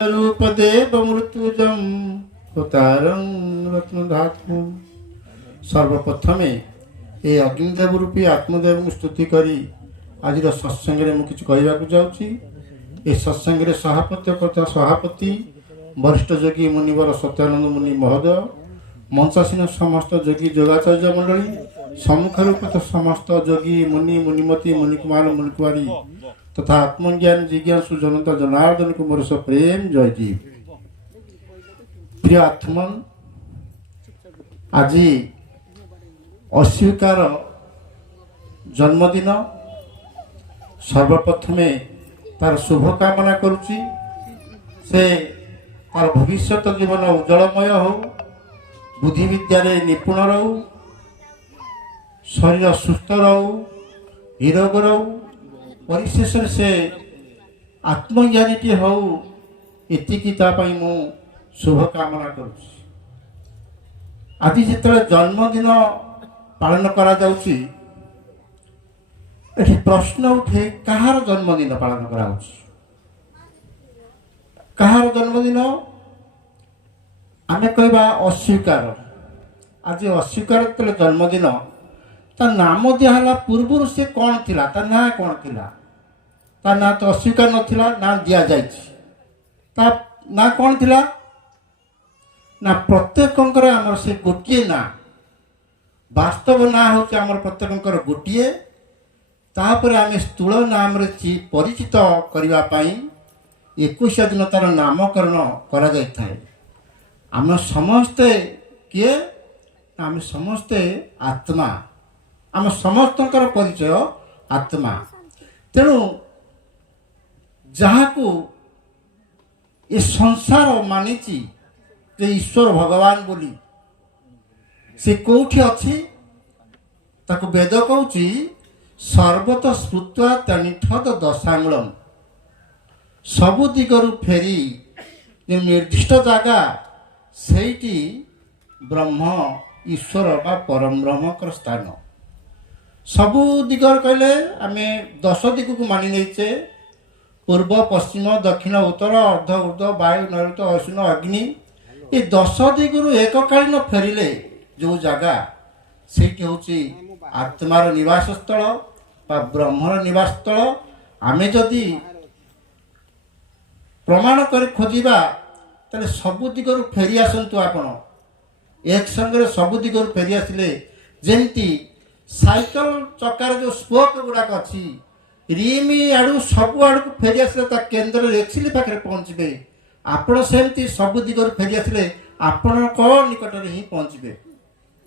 रूपदेव मृत्युजम हुतारं रत्नधातु। सर्वप्रथमे ए अग्निदेव रूपी आत्मदेव स्तुति करी आज सत्संग में किसी कहवाक जाऊँगी। ए सत्संग सभापति वरिष्ठ योगी मुनिवर सत्यानंद मुनि महोदय, मंचासीन समस्त योगी योगाचार्य मंडली, सम्मुखर उपस्थित समस्त योगी मुनि मुनिमती मुनिकुमार मुनिकुमारी तथा आत्मज्ञान जिज्ञासु जनता जनार्दन को मोर सो प्रेम जय जी। प्रिय आत्मन, आज अस्वीकार जन्मदिन सर्वप्रथमे तार शुभकामना करुच्ची। से तार भविष्य जीवन उज्जवलमय हो, बुद्धि विद्यारे निपुण रहू, शरीर सुस्थ रहू, निरोग रहू, परिशेष से आत्मज्ञानी हो, एतिकी मु शुभकामना करुच्ची। आज जिते जन्मदिन पालन करा जाउची, एठी प्रश्न उठे कहार जन्मदिन पालन करा जाउची? कहार जन्मदिन? आमे कहबा अस्वीकार। आज अस्वीकार तले जन्मदिन ता नाम दिहला पूर्व से कौन थिला, ता ना कौन थिला? ता ना तो अस्वीकार नथिला, ना दिया जायछि। ता ना कौन थिला? ना प्रत्येकंकर आमर से गोटिए ना, वास्तव ना होचे आमर प्रत्येकंकर गोटिए। तापर आमे स्थूल नाम रे परिचित करिवा पई 21 दिन तार नामकरण करा जाय थाए। आम समस्ते किए? आम समस्ते आत्मा, आम समस्तंकर परिचय आत्मा। तेणु जहाँ को ये संसार मानिची जे ईश्वर भगवान बोली, से कौटी अच्छी ताको वेद कहूची सर्वत स्मृत्वा तनिठद दशांगुलम। सबु दिगरु फेरी जो निर्दिष्ट जगह सेठी ब्रह्म ईश्वर बा परम ब्रह्मकर स्थान। सबु दिगर कहले आमे 10 दिग को मानि नैचे, पूर्व पश्चिम दक्षिण उत्तर अर्ध ऊर्ध्व वायु नैऋत्य अश्विन अग्नि। ये 10 दिगरु एककालीन फेरिले जो जगह सेठी होची आत्मार निवास स्थल बा ब्रह्मर निवास स्थल। आमे जदि प्रमाण कर खोजिबा ताले सबु दिगरु फेरी आसंतु। आपण एक संगे सबु दिगरु फेरी आसिले जेमती साइकल चकार जो स्पोक गुड़ाक अच्छी रिमी आड़ू सबु आड़ को फेरी आसले ता केंद्र एक्सिली पाखे पहुँचे। आपण सेमती सबु दिगरु फेरी आसिले आपण को निकट में ही पहुँचे।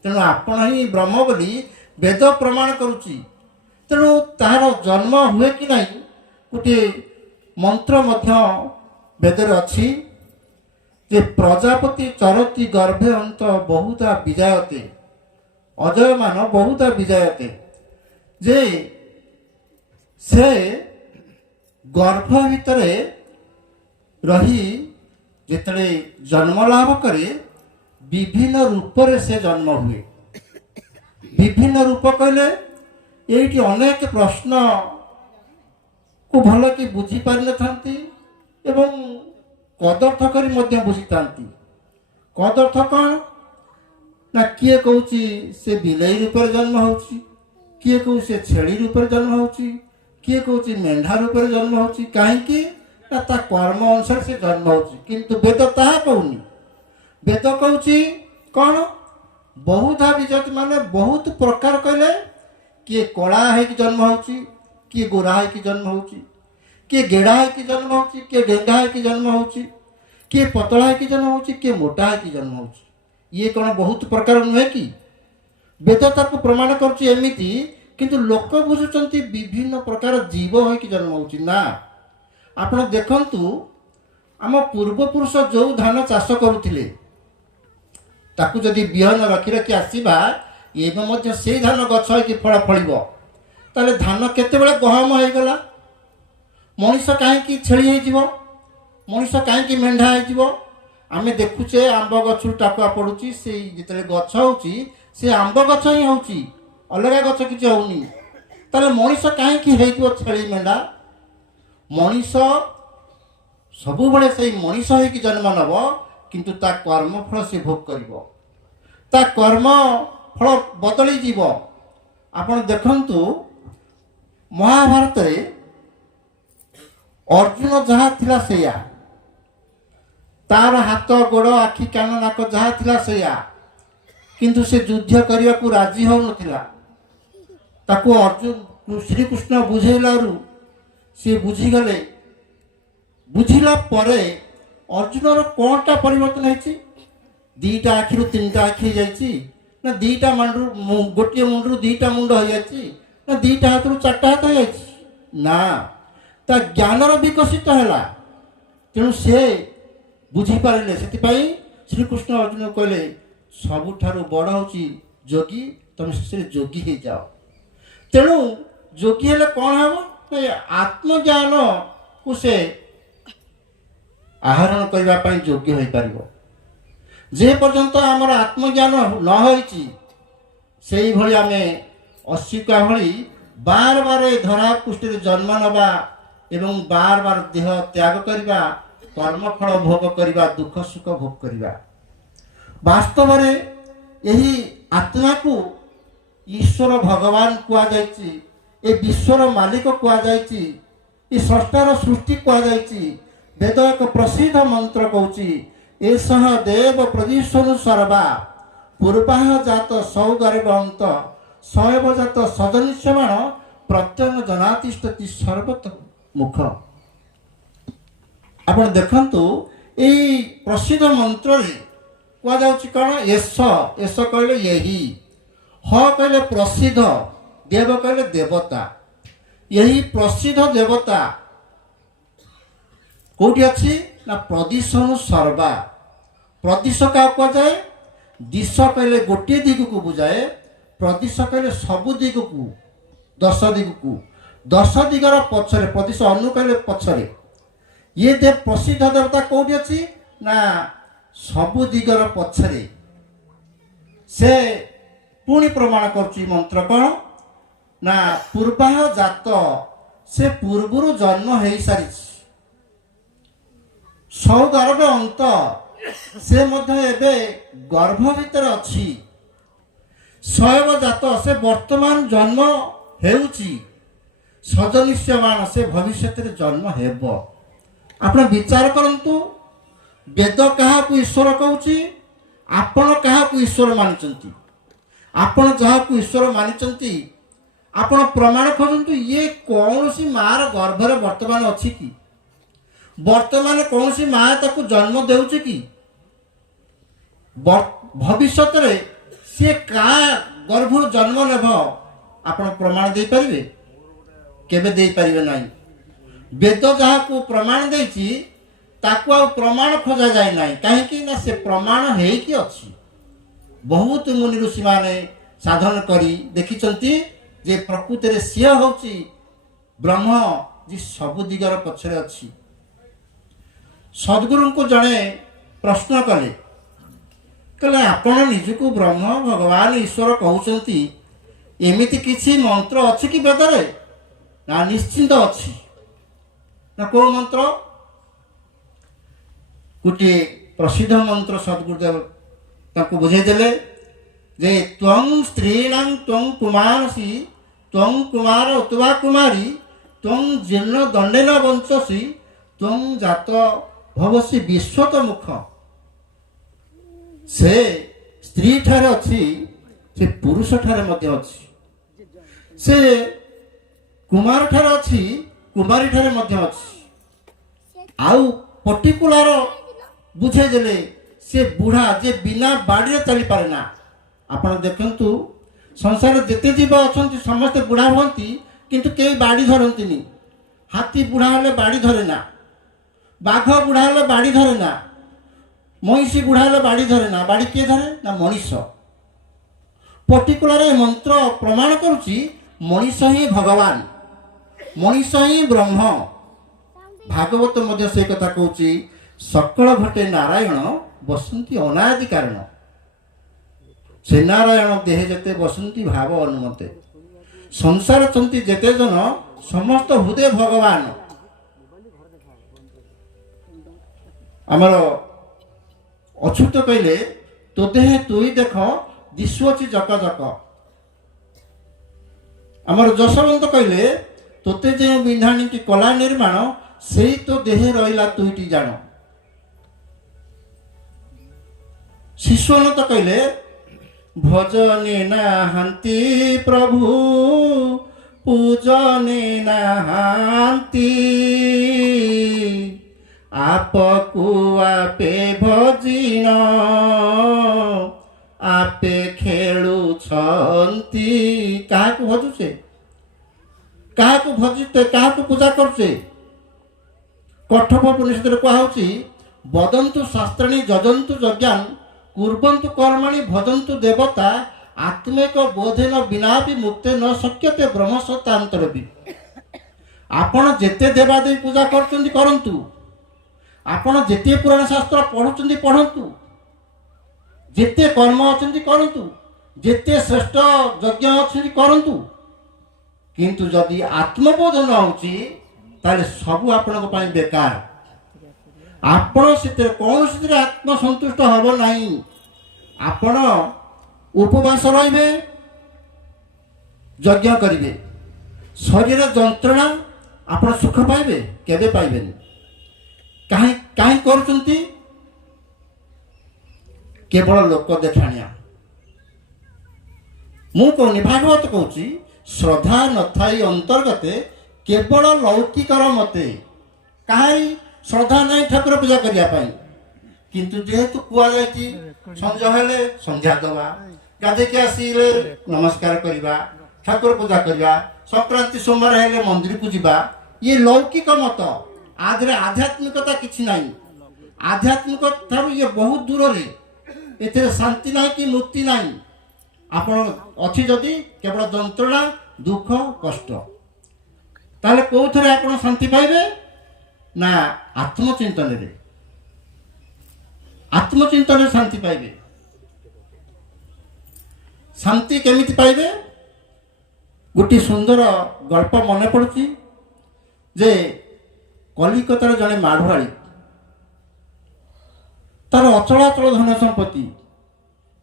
तेणु आपण ही ब्रह्म बोली वेद प्रमाण करुच्ची। तेणु तार जन्म हुए कि नहीं गोटे मंत्र मध्य वेदर अच्छी जे प्रजापति चरती गर्भे अंत बहुधा विजायते, अजयमान बहुधा विजायते। जे से गर्भ भितर रही जिते जन्म लाभ करे विभिन्न रूप से जन्म हुए। विभिन्न रूप कहले ये अनेक प्रश्न को भल कि बुझी पारि न थांती एवं कदर्थ करी मध्य बुझी थांती। कदर्थ कौन ना किए कहूची से बिलई रूप जन्म होची, किए कहू से छेली रूप जन्म होची, किए कहूची मेंढा रूप जन्म होची। कहीं ना ता कर्म अनुसार से जन्म होची, किंतु वेद ताहा कहूनी। वेद कहूची कौन? बहुधा विजाति माने बहुत प्रकार कहले। किए कला है कि जन्म होची, किए गोरा है कि जन्म होची, किए गेड़ा है कि जन्म होची, किए डेंगा है कि जन्म होची, किए पतला है कि जन्म होची, किए मोटा है कि जन्म होची। ये कौन बहुत प्रकार नुहे कि? वेद ताको प्रमाण करुच्ची एमिति, किंतु लोक बुझुचंती विभिन्न प्रकार जीव है कि जन्म होची ना। आपण देखंतु आम पूर्वपुरुष जो धान चाष करुथिले ताकू जदि बिहन रखी रखी आसीबा एवं मध्य से धान गछ है कि फल फलिबो, ताले धान केतेबेले गहम हो गला। मनीष कहीं छेली हो, मनीष कहीं मेंढा हो। आमे देखुचे आंब गछ टाकुआ पड़ुची, से जिते गछ होची से आंब गछ ही होची, अलग गछ किछि होउनी। ताले मनीष कहीं छेली मेंढा? मनीष ସବୁବେଳେ ସେଇ ମଣିଷ ହେଇକି ଜନ୍ମ ନେବ, କିନ୍ତୁ ତା କର୍ମଫଳ ସେ ଭୋଗ କରିବ, ତା କର୍ମ ଫଳ ବଦଳିଯିବ। ଆପଣ ଦେଖନ୍ତୁ ମହାଭାରତରେ ଅର୍ଜୁନ ଯାହା ଥିଲା ସେଇଆ, ତାର ହାତ ଗୋଡ଼ ଆଖି କାନ ନାକ ଯାହା ଥିଲା ସେଇଆ, କିନ୍ତୁ ସେ ଯୁଦ୍ଧ କରିବାକୁ ରାଜି ହେଉନଥିଲା। ତାକୁ ଶ୍ରୀକୃଷ୍ଣ ବୁଝେଇଲାରୁ ସିଏ ବୁଝିଗଲେ। ବୁଝିଲା ପରେ ଅର୍ଜୁନର କ'ଣଟା ପରିବର୍ତ୍ତନ ହେଇଛି? ଦୁଇଟା ଆଖିରୁ ତିନିଟା ଆଖି ହେଇଯାଇଛି, ନା ଦୁଇଟା ମୁଣ୍ଡରୁ ଗୋଟିଏ ମୁଣ୍ଡରୁ ଦୁଇଟା ମୁଣ୍ଡ ହେଇଯାଇଛି, ନା ଦୁଇଟା ହାତରୁ ଚାରିଟା ହାତ ହେଇଯାଇଛି? ନା, ତା ଜ୍ଞାନର ବିକଶିତ ହେଲା। ତେଣୁ ସେ ବୁଝିପାରିଲେ। ସେଥିପାଇଁ ଶ୍ରୀକୃଷ୍ଣ ଅର୍ଜୁନ କହିଲେ ସବୁଠାରୁ ବଡ଼ ହେଉଛି ଯୋଗୀ, ତମେ ଶେଷରେ ଯୋଗୀ ହେଇଯାଅ। ତେଣୁ ଯୋଗୀ ହେଲେ କ'ଣ ହେବ? ଆତ୍ମଜ୍ଞାନକୁ ସେ ଆହରଣ କରିବା ପାଇଁ ଯୋଗ୍ୟ ହୋଇପାରିବ। ଯେ ପର୍ଯ୍ୟନ୍ତ ଆମର ଆତ୍ମଜ୍ଞାନ ନ ହୋଇଛି, ସେଇଭଳି ଆମେ ଅଶିକା ଭଳି ବାର ବାର ଏ ଧରା ପୃଷ୍ଠରେ ଜନ୍ମ ନେବା ଏବଂ ବାର ବାର ଦେହ ତ୍ୟାଗ କରିବା, କର୍ମଫଳ ଭୋଗ କରିବା, ଦୁଃଖ ସୁଖ ଭୋଗ କରିବା। ବାସ୍ତବରେ ଏହି ଆତ୍ମାକୁ ଈଶ୍ୱର ଭଗବାନ କୁହାଯାଇଛି, ଏ ବିଶ୍ୱର ମାଲିକ କୁହାଯାଇଛି, ଏ ସ୍ରଷ୍ଟାର ସୃଷ୍ଟି କୁହାଯାଇଛି। ବେଦ ଏକ ପ୍ରସିଦ୍ଧ ମନ୍ତ୍ର କହୁଛି, ଏସହ ଦେବ ପ୍ରଦୀଶ୍ୱରୁ ସର୍ବା ପୂର୍ବାହ ଜାତ ସୌଗର୍ଭନ୍ତ ଶୈବ ଜାତ ସଦନିଶ୍ୟମାଣ ପ୍ରତ୍ୟଙ୍ଗ ଜନାତିଷ୍ଠତି ସର୍ବତ ମୁଖ। ଆପଣ ଦେଖନ୍ତୁ ଏଇ ପ୍ରସିଦ୍ଧ ମନ୍ତ୍ରରେ କୁହାଯାଉଛି କ'ଣ? ଏସ କହିଲେ ଏହି, ହ କହିଲେ ପ୍ରସିଦ୍ଧ, ଦେବ କହିଲେ ଦେବତା। ଏହି ପ୍ରସିଦ୍ଧ ଦେବତା କୋଉଠି ଅଛି? ନା ପ୍ରଦିଶନୁ ସର୍ବା। ପ୍ରଦିଶ କାହାକୁ କୁହାଯାଏ? ଦିଶ କହିଲେ ଗୋଟିଏ ଦିଗକୁ ବୁଝାଏ, ପ୍ରଦିଶ କହିଲେ ସବୁ ଦିଗକୁ, ଦଶ ଦିଗକୁ। ଦଶ ଦିଗର ପଛରେ, ପ୍ରଦିଶ ଅନୁ କହିଲେ ପଛରେ। ଇଏ ପ୍ରସିଦ୍ଧ ଦେବତା କୋଉଠି ଅଛି? ନା ସବୁ ଦିଗର ପଛରେ। ସେ ପୁଣି ପ୍ରମାଣ କରୁଛି ମନ୍ତ୍ର କ'ଣ? ନା ପୂର୍ବାହ ଜାତ, ସେ ପୂର୍ବରୁ ଜନ୍ମ ହେଇସାରିଛି। ସୌଗର୍ଭ ଅନ୍ତ, ସେ ମଧ୍ୟ ଏବେ ଗର୍ଭ ଭିତରେ ଅଛି। ଶୈବ ଜାତ, ସେ ବର୍ତ୍ତମାନ ଜନ୍ମ ହେଉଛି। ସଦନିଶ୍ୟମାଣ, ସେ ଭବିଷ୍ୟତରେ ଜନ୍ମ ହେବ। ଆପଣ ବିଚାର କରନ୍ତୁ, ବେଦ କାହାକୁ ଈଶ୍ୱର କହୁଛି? ଆପଣ କାହାକୁ ଈଶ୍ୱର ମାନିଛନ୍ତି? ଆପଣ ଯାହାକୁ ଈଶ୍ୱର ମାନିଛନ୍ତି, ଆପଣ ପ୍ରମାଣ ଖୋଜନ୍ତୁ। ଇଏ କୌଣସି ମାର ଗର୍ଭରେ ବର୍ତ୍ତମାନ ଅଛି କି? ବର୍ତ୍ତମାନ କୌଣସି ମା ତାକୁ ଜନ୍ମ ଦେଉଛି କି? ଭବିଷ୍ୟତରେ ସିଏ କାହା ଗର୍ଭରୁ ଜନ୍ମ ନେବ ଆପଣ ପ୍ରମାଣ ଦେଇପାରିବେ? କେବେ ଦେଇପାରିବେ ନାହିଁ। ବେଦ ଯାହାକୁ ପ୍ରମାଣ ଦେଇଛି, ତାକୁ ଆଉ ପ୍ରମାଣ ଖୋଜାଯାଏ ନାହିଁ। କାହିଁକି? ନା ସେ ପ୍ରମାଣ ହେଇକି ଅଛି। ବହୁତ ମୁନି ଋଷିମାନେ ସାଧନ କରି ଦେଖିଛନ୍ତି ଯେ ପ୍ରକୃତିରେ ସିଏ ହେଉଛି ବ୍ରହ୍ମ, ଯେ ସବୁ ଦିଗର ପଛରେ ଅଛି। ସଦ୍ଗୁରୁଙ୍କୁ ଜଣେ ପ୍ରଶ୍ନ କଲେ, କହିଲେ ଆପଣ ନିଜକୁ ବ୍ରହ୍ମ, ଭଗବାନ, ଈଶ୍ୱର କହୁଛନ୍ତି, ଏମିତି କିଛି ମନ୍ତ୍ର ଅଛି କି ବେଦରେ? ନା ନିଶ୍ଚିନ୍ତ ଅଛି। ନା କୋଉ ମନ୍ତ୍ର? ଗୋଟିଏ ପ୍ରସିଦ୍ଧ ମନ୍ତ୍ର ସଦ୍ଗୁରୁଦେବ ତାଙ୍କୁ ବୁଝେଇ ଦେଲେ ଯେ ତ୍ୱଂ ସ୍ତ୍ରୀଣାଂ ତ୍ୱଂ କୁମାରସି ତ୍ୱଂ କୁମାର ଅଥବା କୁମାରୀ ତ୍ୱଂ ଜୀର୍ଣ୍ଣ ଦଣ୍ଡେନ ବଞ୍ଚସି ତ୍ୱଂ ଜାତ ଭବସି ବିଶ୍ୱତ ମୁଖ। ସେ ସ୍ତ୍ରୀ ଠାରେ ଅଛି, ସେ ପୁରୁଷ ଠାରେ ମଧ୍ୟ ଅଛି। ସେ କୁମାର ଠାରେ ଅଛି, କୁମାରୀ ଠାରେ ମଧ୍ୟ ଅଛି। ଆଉ ପର୍ଟିକୁଲାର ବୁଝେଇ ଦେଲେ, ସେ ବୁଢ଼ା ଯେ ବିନା ବାଡ଼ିରେ ଚାଲିପାରେ ନା। ଆପଣ ଦେଖନ୍ତୁ ସଂସାରରେ ଯେତେ ଜୀବ ଅଛନ୍ତି ସମସ୍ତେ ବୁଢ଼ା ହୁଅନ୍ତି, କିନ୍ତୁ କେହି ବାଡ଼ି ଧରନ୍ତିନି। ହାତୀ ବୁଢ଼ା ହେଲେ ବାଡ଼ି ଧରେ ନା, ବାଘ ବୁଢ଼ା ହେଲେ ବାଡ଼ି ଧରେ ନା, ମଇଁଷି ବୁଢ଼ା ହେଲେ ବାଡ଼ି ଧରେ ନା। ବାଡ଼ି କିଏ ଧରେ? ନା ମଣିଷ। ପର୍ଟିକୁଲାର ଏ ମନ୍ତ୍ର ପ୍ରମାଣ କରୁଛି ମଣିଷ ହିଁ ଭଗବାନ, ମଣିଷ ହିଁ ବ୍ରହ୍ମ। ଭାଗବତ ମଧ୍ୟ ସେ କଥା କହୁଛି, ସକଳ ଘଟେ ନାରାୟଣ ବସନ୍ତି ଅନାଦି କାରଣ। ସେ ନାରାୟଣ ଦେହେ ଯେତେ ବସନ୍ତି ଭାବ ଅନୁମତେ। ସଂସାର ଛନ୍ତି ଯେତେ ଜନ ସମସ୍ତ ହୃଦୟ ଭଗବାନ। ଆମର ଅଚ୍ୟୁତ କହିଲେ ତୋ ଦେହେ ତୁଇ ଦେଖ ଦିଶୁଅଛି ଜକ ଜକ। ଆମର ଯଶୋବନ୍ତ କହିଲେ ତୋତେ ଯେଉଁ ବିନ୍ଧାଣିଟି କଲା ନିର୍ମାଣ ସେଇ ତୋ ଦେହେ ରହିଲା ତୁଇଟି ଜାଣ। ଶିଶୁ ଅନନ୍ତ କହିଲେ ଭଜନେ ନାହାନ୍ତି ପ୍ରଭୁ ପୂଜନେ ନାହାନ୍ତି ଆପକୁ ଆପେ ଭଜିଣ ଆପେ ଖେଳୁଛନ୍ତି। କାହାକୁ ଭଜୁଛେ, କାହାକୁ ଭଜୁଛେ, କାହାକୁ ପୂଜା କରୁଛେ? କଠୋପନିଷଦରେ କୁହାହଉଛି ବଦନ୍ତୁ ଶାସ୍ତ୍ରାଣୀ ଯଜନ୍ତୁ ଯଜ୍ଞାନ କୁର୍ବନ୍ତୁ କର୍ମାଣୀ ଭଜନ୍ତୁ ଦେବତା ଆତ୍ମିକ ବୋଧେନ ବିନା ବି ମୁକ୍ତେ ନ ଶକ୍ୟତେ ବ୍ରହ୍ମସତ୍ୟାନ୍ତର ବି। ଆପଣ ଯେତେ ଦେବାଦେବୀ ପୂଜା କରୁଛନ୍ତି କରନ୍ତୁ, ଆପଣ ଯେତେ ପୁରାଣ ଶାସ୍ତ୍ର ପଢ଼ୁଛନ୍ତି ପଢ଼ନ୍ତୁ, ଯେତେ କର୍ମ ଅଛନ୍ତି କରନ୍ତୁ, ଯେତେ ଶ୍ରେଷ୍ଠ ଯଜ୍ଞ ଅଛନ୍ତି କରନ୍ତୁ, କିନ୍ତୁ ଯଦି ଆତ୍ମବୋଧ ନ ହେଉଛି ତାହେଲେ ସବୁ ଆପଣଙ୍କ ପାଇଁ ବେକାର। ଆପଣ ସେଥିରେ କୌଣସିଥିରେ ଆତ୍ମସନ୍ତୁଷ୍ଟ ହେବ ନାହିଁ। ଆପଣ ଉପବାସ ରହିବେ, ଯଜ୍ଞ କରିବେ, ଶରୀର ଯନ୍ତ୍ରଣା ଆପଣ ସୁଖ ପାଇବେ? କେବେ ପାଇବେନି। କାହିଁ କରୁଛନ୍ତି? କେବଳ ଲୋକ ଦେଖାଣିଆ। ମୁଁ କହୁନି, ଭାଗବତ କହୁଛି ଶ୍ରଦ୍ଧା ନଥାଇ ଅନ୍ତର୍ଗତେ କେବଳ ଲୌକିକର ମତେ। କାହାରି ଶ୍ରଦ୍ଧା ନାହିଁ ଠାକୁର ପୂଜା କରିବା ପାଇଁ, କିନ୍ତୁ ଯେହେତୁ କୁହାଯାଇଛି ସଞ୍ଜ ହେଲେ ସନ୍ଧ୍ୟା ଦେବା, ଗାଧେଇକି ଆସିଲେ ନମସ୍କାର କରିବା, ଠାକୁର ପୂଜା କରିବା, ସଂକ୍ରାନ୍ତି ସୋମବାର ହେଲେ ମନ୍ଦିରକୁ ଯିବା, ଇଏ ଲୌକିକ ମତ। ଆଧିରେ ଆଧ୍ୟାତ୍ମିକତା କିଛି ନାହିଁ। ଆଧ୍ୟାତ୍ମିକ ଠାରୁ ଇଏ ବହୁତ ଦୂରରେ। ଏଥିରେ ଶାନ୍ତି ନାହିଁ କି ମୁକ୍ତି ନାହିଁ। ଆପଣ ଅଛି ଯଦି କେବଳ ଯନ୍ତ୍ରଣା, ଦୁଃଖ, କଷ୍ଟ। ତାହେଲେ କୋଉଥିରେ ଆପଣ ଶାନ୍ତି ପାଇବେ? ନା ଆତ୍ମଚିନ୍ତନରେ। ଆତ୍ମଚିନ୍ତନରେ ଶାନ୍ତି ପାଇବେ। ଶାନ୍ତି କେମିତି ପାଇବେ? ଗୋଟିଏ ସୁନ୍ଦର ଗଳ୍ପ ମନେ ପଡୁଛି ଯେ କଲିକତାର ଜଣେ ମାଢୁଆଳି, ତାର ଅଚଳାଚଳ ଧନ ସମ୍ପତ୍ତି,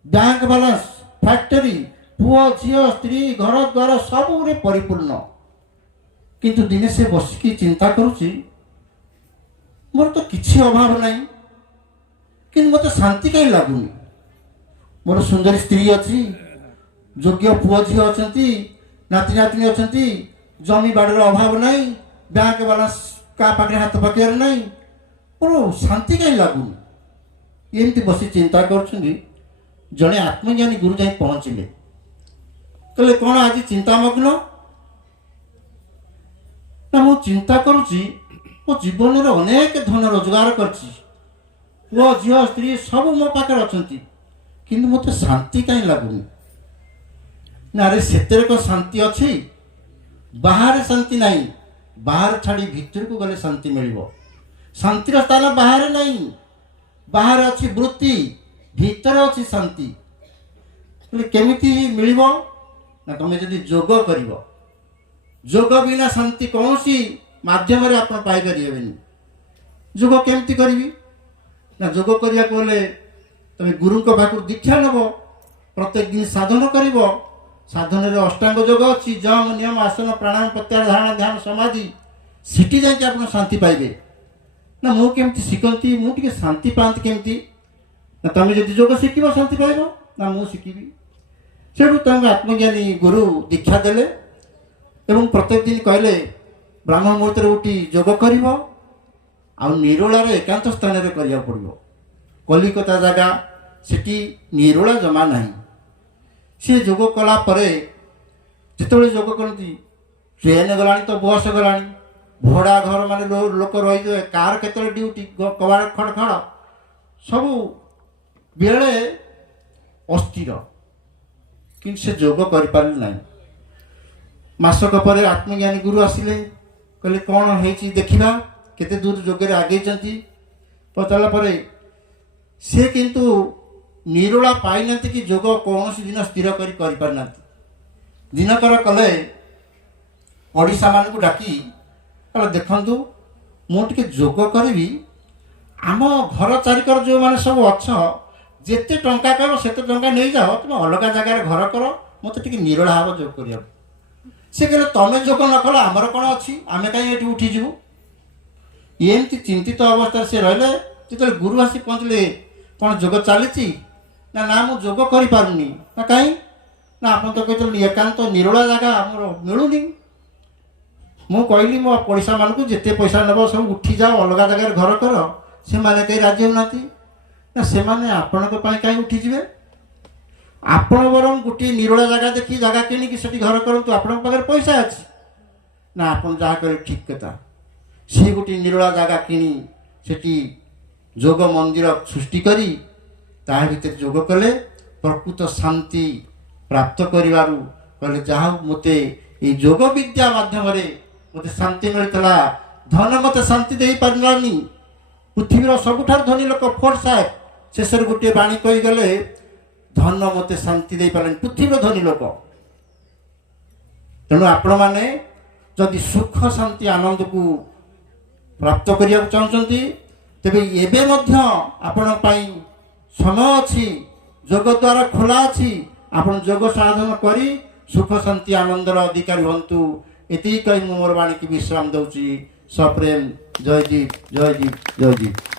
ବ୍ୟାଙ୍କ ବାଲାନ୍ସ, ଫ୍ୟାକ୍ଟରୀ, ପୁଅ ଝିଅ ସ୍ତ୍ରୀ ଘର ଦ୍ୱାର ସବୁରେ ପରିପୂର୍ଣ୍ଣ। କିନ୍ତୁ ଦିନେ ସେ ବସିକି ଚିନ୍ତା କରୁଛି, ମୋର ତ କିଛି ଅଭାବ ନାହିଁ, କିନ୍ତୁ ମୋତେ ଶାନ୍ତି କାହିଁ ଲାଗୁନି। ମୋର ସୁନ୍ଦରୀ ସ୍ତ୍ରୀ ଅଛି, ଯୋଗ୍ୟ ପୁଅ ଝିଅ ଅଛନ୍ତି, ନାତି ନାତୁଣୀ ଅଛନ୍ତି, ଜମି ବାଡ଼ିର ଅଭାବ ନାହିଁ, ବ୍ୟାଙ୍କ ବାଲାନ୍ସ କାହା ପାଖରେ ହାତ ପାଖରେ ନାହିଁ, ମୋର ଶାନ୍ତି କାହିଁ ଲାଗୁନି। ଏମିତି ବସି ଚିନ୍ତା କରୁଛନ୍ତି। ଜଣେ ଆତ୍ମଜ୍ଞାନୀ ଗୁରୁ ଯାଇ ପହଞ୍ଚିଲେ। କହିଲେ କ'ଣ ଆଜି ଚିନ୍ତାମଗ୍ନ? ନା ମୁଁ ଚିନ୍ତା କରୁଛି, ମୋ ଜୀବନରେ ଅନେକ ଧନ ରୋଜଗାର କରିଛି, ପୁଅ ଝିଅ ସ୍ତ୍ରୀ ସବୁ ମୋ ପାଖରେ ଅଛନ୍ତି, କିନ୍ତୁ ମୋତେ ଶାନ୍ତି କାହିଁ ଲାଗୁନି। ନା ରେ, ସେଥିରେ କ'ଣ ଶାନ୍ତି ଅଛି? ବାହାରେ ଶାନ୍ତି ନାହିଁ, ବାହାରେ ଛାଡ଼ି ଭିତରକୁ ଗଲେ ଶାନ୍ତି ମିଳିବ। ଶାନ୍ତିର ସ୍ଥାନ ବାହାରେ ନାହିଁ। ବାହାରେ ଅଛି ବୃତ୍ତି, ଭିତରେ ଅଛି ଶାନ୍ତି। କେମିତି ମିଳିବ? ନା ତମେ ଯଦି ଯୋଗ କରିବ। ଯୋଗ ବିନା ଶାନ୍ତି କୌଣସି ମାଧ୍ୟମରେ ଆପଣ ପାଇପାରିବେନି। ଯୋଗ କେମିତି କରିବି? ନା ଯୋଗ କରିବାକୁ ହେଲେ ତମେ ଗୁରୁଙ୍କ ପାଖରୁ ଦୀକ୍ଷା ନେବ, ପ୍ରତ୍ୟେକ ଦିନ ସାଧନ କରିବ। ସାଧନରେ ଅଷ୍ଟାଙ୍ଗ ଯୋଗ ଅଛି, ଯମ ନିୟମ ଆସନ ପ୍ରାଣାୟାମ ପ୍ରତ୍ୟାହାର ଧାରଣା ଧ୍ୟାନ ସମାଧି। ସେଠି ଯାଇକି ଆପଣ ଶାନ୍ତି ପାଇବେ। ନା ମୁଁ କେମିତି ଶିଖନ୍ତି, ମୁଁ ଟିକେ ଶାନ୍ତି ପାଆନ୍ତି କେମିତି? ନା ତମେ ଯଦି ଯୋଗ ଶିଖିବ ଶାନ୍ତି ପାଇବ। ନା ମୁଁ ଶିଖିବି। ସେଠୁ ତାଙ୍କୁ ଆତ୍ମଜ୍ଞାନୀ ଗୁରୁ ଦୀକ୍ଷା ଦେଲେ ଏବଂ ପ୍ରତ୍ୟେକ ଦିନ କହିଲେ ବ୍ରାହ୍ମ ମୁହୂର୍ତ୍ତରେ ଉଠି ଯୋଗ କରିବ, ଆଉ ନିରୋଳାରେ ଏକାନ୍ତ ସ୍ଥାନରେ କରିବାକୁ ପଡ଼ିବ। କଲିକତା ଜାଗା, ସେଠି ନିରୋଳା ଜମା ନାହିଁ। ସେ ଯୋଗ କଲା ପରେ ଯେତେବେଳେ ଯୋଗ କରନ୍ତି, ଟ୍ରେନ୍ ଗଲାଣି ତ ବସ୍ ଗଲାଣି, ଭଡ଼ା ଘର ମାନେ ଲୋକ ରହିଯିବେ, କାର କେତେବେଳେ ଡ୍ୟୁଟି, କବାଟ ଖଡ଼ ଖଡ଼, ସବୁ ବେଳେ ଅସ୍ଥିର। କିନ୍ତୁ ସେ ଯୋଗ କରିପାରିଲେ ନାହିଁ। ମାସକ ପରେ ଆତ୍ମଜ୍ଞାନୀ ଗୁରୁ ଆସିଲେ, କହିଲେ କ'ଣ ହେଇଛି ଦେଖିବା, କେତେ ଦୂର ଯୋଗରେ ଆଗେଇଛନ୍ତି। ପଚାରିଲା ପରେ ସେ କିନ୍ତୁ ନିରୋଳା ପାଇନାହାନ୍ତି କି ଯୋଗ କୌଣସି ଦିନ ସ୍ଥିର କରିପାରିନାହାନ୍ତି। ଦିନକର କଲେ ଓଡ଼ିଶାମାନଙ୍କୁ ଡାକି କହିଲେ ଦେଖନ୍ତୁ, ମୁଁ ଟିକେ ଯୋଗ କରିବି, आम घर चारिकर जो मैंने सब अच्छ जिते टंका कह से टंका नहीं जाओ तुम अलग जगार घर कर मत टे निरोला हम जोग कर से कहले तुम जोग न कल आमर कौन अच्छी आम कहीं उठीजु एमती चिंतित अवस्था से रही जो गुरु आसी पहुँचले कौन जोग चली ना ना मुझ जोग करें ना कहीं ना आप तो कहते एकांत निरोला जगह आम मिलूनी मु कहली मो पड़ोसा मानक जिते पैसा नब सब उठी जाओ अलग जगह घर कर से माने कहीं राजी होना ना से माने आपण कहीं उठीजे आपण बरम गोटे निरोला जगह देखी जगह किणिकी से घर करूँ आपण पाखे पैसा अच्छी ना आप जहाँ कह ठीक कथा सी गोटे निरोला जगह किणी से जोग मंदिर सृष्टि करी ता भीतर जोग कले प्रकृत शांति प्राप्त करू कहले जहाँ मते ये जोग विद्या माध्यम मते शांति मिलता धन मते शांति दे पारानी पृथ्वीर सबुठार धनी लोक फोर्ट साहेब शेष गोटे बाणी कही गले धन मते शांति दे पारे पृथ्वीर धनी लोक तेणु आपण मैंने जदि सुख शांति आनंद को प्राप्त करने चाहते तेरे एवं आपण समय अच्छी जोग द्वारा खोला अच्छी आपण जोग साधन करी सुख शांति आनंदर अधिकारी हूँ ये कही मोर वाणी की विश्राम दूसरी सप्रेम जय जी जय जी जय जी।